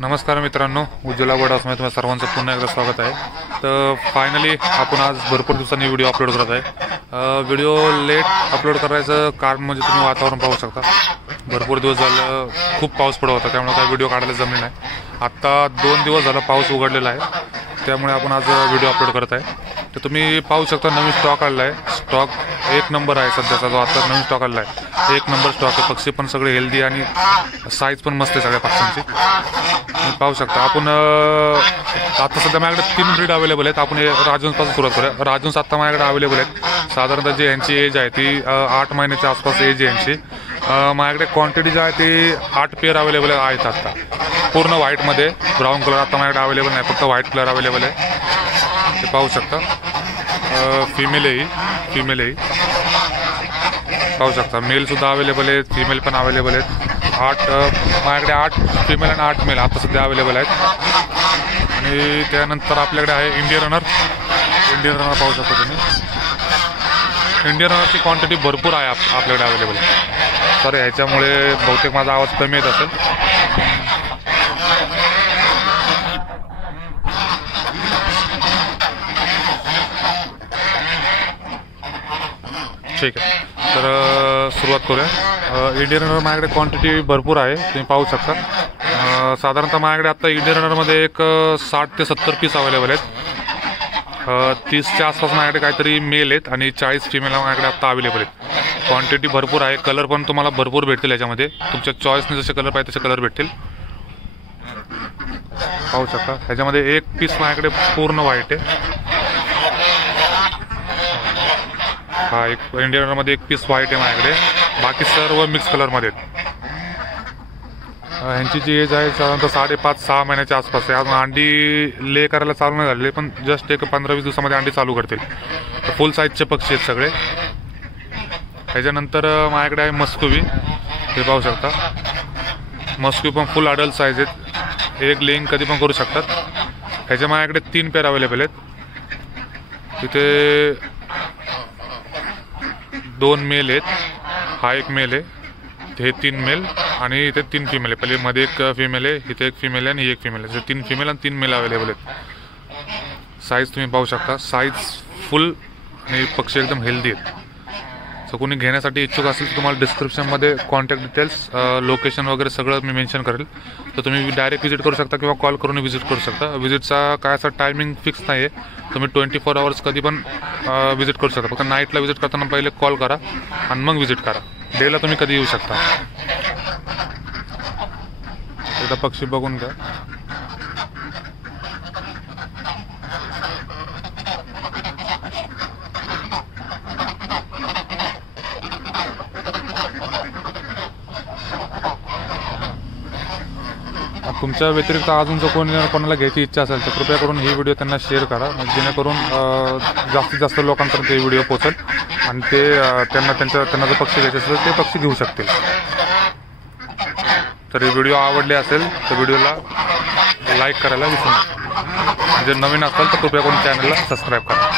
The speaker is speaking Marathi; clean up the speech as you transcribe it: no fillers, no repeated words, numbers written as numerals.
नमस्कार मित्रांनो, उज्ज्वला बर्ड हाऊसमध्ये तुम्हाला सर्वांचं पुन्हा एकदा स्वागत आहे। तर फायनली आपण आज भरपूर दिवसांनी व्हिडिओ अपलोड करत आहे। व्हिडिओ लेट अपलोड करायचं कारण म्हणजे तुम्ही वातावरण पाहू शकता। भरपूर दिवस झालं खूप पाऊस पडत होता, त्यामुळे काही व्हिडिओ काढायला जमले नाही। आता 2 दिवस झाला पाऊस उघडलेला आहे, त्यामुळे आपण आज व्हिडिओ अपलोड करत आहे। तर तुम्ही पाहू शकता नवीन स्टॉक आलेला आहे। स्टॉक एक नंबर आहे सध्याचा, जो आता नवीन स्टॉक आलेला आहे एक नंबर स्टॉक आहे। पक्षी पण सगळे हेल्दी आणि साईज पण मस्त आहे सगळ्या पक्ष्यांची। तुम्ही पाहू शकता। आपण आता सध्या माझ्याकडे 3 ब्रीड अवेलेबल आहेत। आपण राजहंसपासून सुरुवात करूया। राजहंस आता माझ्याकडे अवेलेबल आहेत। साधारणतः जी यांची एज आहे ती 8 महिन्याच्या आसपास एज आहे यांची। माझ्याकडे क्वांटिटी जी आहे ती 8 पेअर अवेलेबल आहेत आता, पूर्ण व्हाईटमध्ये। ब्राऊन कलर आता माझ्याकडे अवेलेबल नाही, फक्त व्हाईट कलर अवेलेबल आहे। ते पाहू शकता। फिमेल आहे पाहू शकता। मेल सुद्धा अवेलेबल आहेत, फिमेल पण अवेलेबल आहेत। 8 माझ्याकडे 8 फिमेल आणि 8 मेल आता सध्या अवेलेबल आहेत। आणि त्यानंतर आपल्याकडे आहे इंडियन रनर पाहू शकता तुम्ही। इंडियन रनरची क्वांटिटी भरपूर आहे आपल्याकडे अवेलेबल। सॉरी, ह्याच्यामुळे बहुतेक माझा आवाज कमी येत असेल। ठीक आहे, तर सुरुवात करूया। इंडियन रनर माझ्याकडे क्वांटिटी भरपूर आहे, तुम्ही पाहू शकता। साधारणतः माझ्याकडे आता इंडियन रनरमध्ये एक 60 ते 70 पीस अवेलेबल आहेत। 30च्या आसपास माझ्याकडे काहीतरी मेल आहेत आणि 40 फिमेल माझ्याकडे आता अवेलेबल आहेत। क्वांटिटी भरपूर आहे, कलर पण तुम्हाला भरपूर भेटतील याच्यामध्ये। तुमच्या चॉईसने जसे कलर पाहिजे तसे कलर भेटतील, पाहू शकता। ह्याच्यामध्ये एक पीस माझ्याकडे पूर्ण व्हाईट आहे। हा एक इंडियन रनरमध्ये एक पीस व्हाईट आहे माझ्याकडे, बाकी सर्व मिक्स कलरमध्ये आहेत। ह्यांची जी एज आहे साधारणतः 5.5-6 महिन्याच्या आसपास आहे। अजून अंडी ले करायला चालू नाही झालेले, पण जस्ट एक 15-20 दिवसामध्ये अंडी चालू करतील। फुल साईजचे पक्षी आहेत सगळे। ह्याच्यानंतर माझ्याकडे आहे मस्कोवी, हे पाहू शकता। मस्कोवी पण फुल अडल्ट साईज आहेत, एक लेइंग कधी पण करू शकतात। ह्याच्या माझ्याकडे 3 पेअर अवेलेबल आहेत। तिथे 2 मेल आहेत, हा एक मेल आहे, हे 3 मेल आणि इथे 3 फिमेल आहे। पहिले मध्ये एक फिमेल आहे, इथे एक फिमेल आहे आणि एक फिमेल आहे। 3 फिमेल आणि 3 मेल अवेलेबल आहेत। साईज तुम्ही पाहू शकता, साईज फुल आणि पक्षी एकदम हेल्दी आहेत। सो कोणी घेण्यासाठी इच्छुक असेल तर तुम्हाला डिस्क्रिप्शनमध्ये कॉन्टॅक्ट डिटेल्स, लोकेशन वगैरे सगळं मी मेन्शन करेल, तर तुम्ही डायरेक्ट व्हिजिट करू शकता किंवा कॉल करून व्हिजिट करू शकता। व्हिजिटचा काय असा टायमिंग फिक्स नाही आहे, तुम्ही 24 आवर्स कधी पण व्हिजिट करू शकता। फक्त नाईटला व्हिजिट करताना पहिले कॉल करा आणि मग व्हिजिट करा। डेला तुम्ही कधी येऊ शकता। एकदा पक्षी बघून घ्या। तुमच्या व्यतिरिक्त अजून जर कोणाला घ्यायची इच्छा असेल तर कृपया करून ही व्हिडिओ त्यांना शेअर करा, जेणेकरून जास्तीत जास्त लोकांपर्यंत ही व्हिडिओ पोहोचेल आणि ते त्यांना जर पक्षी घ्यायचे असेल ते पक्षी घेऊ शकतील। तर ही व्हिडिओ आवडली असेल तर व्हिडिओला लाईक करायला विसरू नका। जर नवीन असाल तर कृपया करून चॅनलला सबस्क्राईब करा।